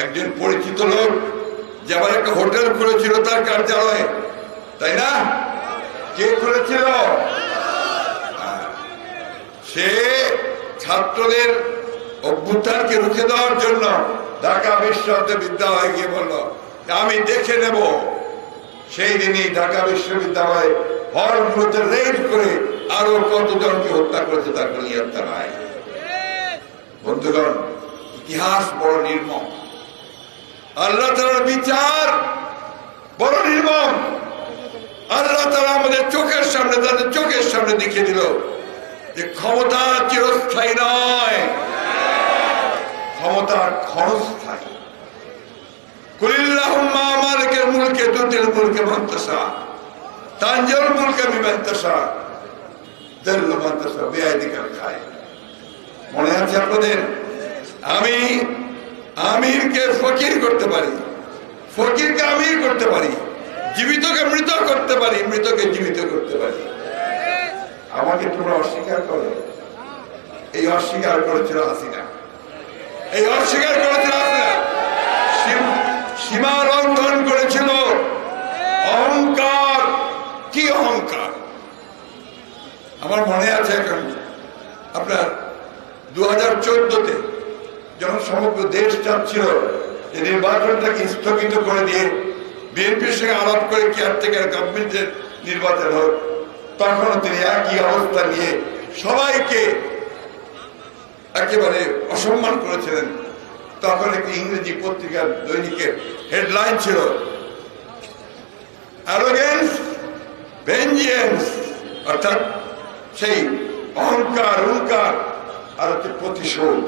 একজন পরিচিত লোক যে আবার একটা হোটেল করেছিল তার কার্যালয়ে, তাই না? কে করেছিল? সে ছাত্রদের অভ্যুত্থানকে রুখে দেওয়ার জন্য ঢাকা বিশ্ববিদ্যালয়ে গিয়ে বলল আমি দেখে নেব। সেই দিনই ঢাকা বিশ্ববিদ্যালয়ে হলগুলোতে রেড করে আরো কতজনকে হত্যা করেছে তার কোনো ইয়ত্তা নাই। বন্ধুগণ, ইতিহাস বড় নির্মম, আল্লাহ তাআলার বিচার বড় নির্মম। আল্লাহ তাআলা আমাদের চোখের সামনে, তাদের চোখের সামনে দেখিয়ে দিল যে ক্ষমতা চিরস্থায়ী নয়, ক্ষমতা ক্ষণস্থায়ী। কুলিল্লাহুম্মা মালিকাল মুলকি তুতিল মুলকা মান তাশা তানজিউল মুলকা মিমান তাশা যাল্লু মান তাশা বিয়াদিকাল খায়র। মনে আছে আপনাদের? আমি আমিরকে ফকির করতে পারি, ফকিরকে আমির করতে পারি, জীবিতকে মৃত করতে পারি, মৃতকে জীবিত করতে পারি। আমাকে তোমরা অস্বীকার করো। এই অস্বীকার করেছিল হাসিনা, এই অস্বীকার করেছিল হাসিনা, সীমা লঙ্ঘন করেছিল। অহংকার, কি অহংকার! আমার মনে আছে এখন আপনার 2014-তে যখন সমগ্র দেশ চাচ্ছিল যে নির্বাচনটাকে স্থগিত করে দিয়ে বিএনপির সঙ্গে আলাপ করে কেয়ারটেকার গভর্নমেন্টের নির্বাচন হোক, তখন তিনি একই অবস্থা নিয়ে সবাইকে একেবারে অসম্মান করেছিলেন। তখন একটি ইংরেজি পত্রিকার দৈনিকের হেডলাইন ছিল অ্যারোগেন্স ভেঞ্জিয়েন্স, অর্থাৎ সেই অহংকার, হুঙ্কার আর হচ্ছে প্রতিশোধ।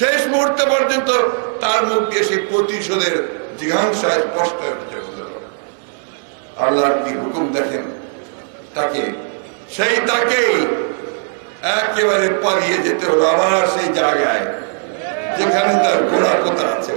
শেষ মুহূর্তে পর্যন্ত তার মুখ দিয়ে সেই প্রতিশোধের জিঘাংসা স্পষ্ট হয়ে উঠেছে। আল্লাহর কি হুকুম দেখেন, তাকেই একেবারে পালিয়ে যেতে হলো আবার সেই জায়গায় যেখানে তার গোড়া কোথা আছে।